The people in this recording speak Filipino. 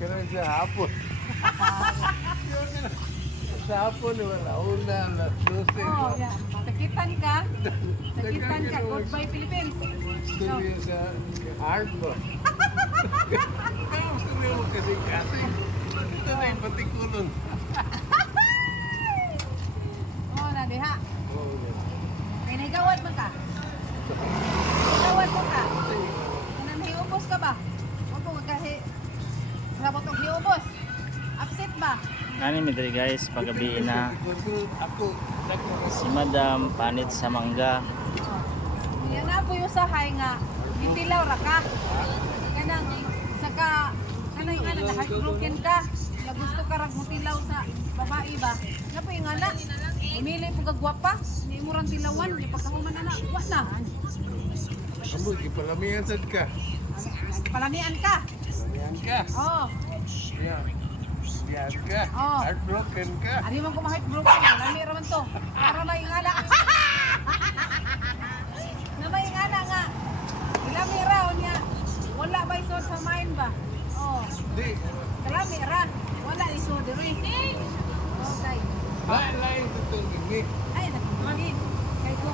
Kaya sa hapon. Sa hapon, wala. Una, alas 12. Oh, yeah. Sakitan ka. Sakitan ka. Goodbye, Philippines. Studio sa hard ba? Kaya gusto mo kasi. Ito na yung patikulon. Oh, na diha. Oo, yan. Kaya nahigawad mo ka. Nahigawad mo ka. Kanang hiubos ka ba? Huwag mo kasi sabot ang hiubos. Upset ba? Ano mi diri guys, pagabi na Ako, si Madam panit sa mangga. Yan na po yung sahay nga. Bitilaw ra ka. Kanang saka kanang yung ana heartbroken ka. Na gusto ka rang mutilaw sa babae ba? Na po yung ana. Umili po kagwapa. Hindi mo rang tilawan. Di pagkahuman na. Wa na. amo, ipalamihan sad ka. Palamian ka. Palamihan ka. Oh. Yan. Yan ka. Oh. Heartbroken ka. Ari man ko ma-heartbroken. Lami raman to. Para may ingala. Na may ingala nga. Lami raw niya. Wala ba isod sa mind ba? Oh. Di. Kalami ra. Wala isod diri. Okay. Lain-lain itong gini. Ay, nagmamagin. Kay ko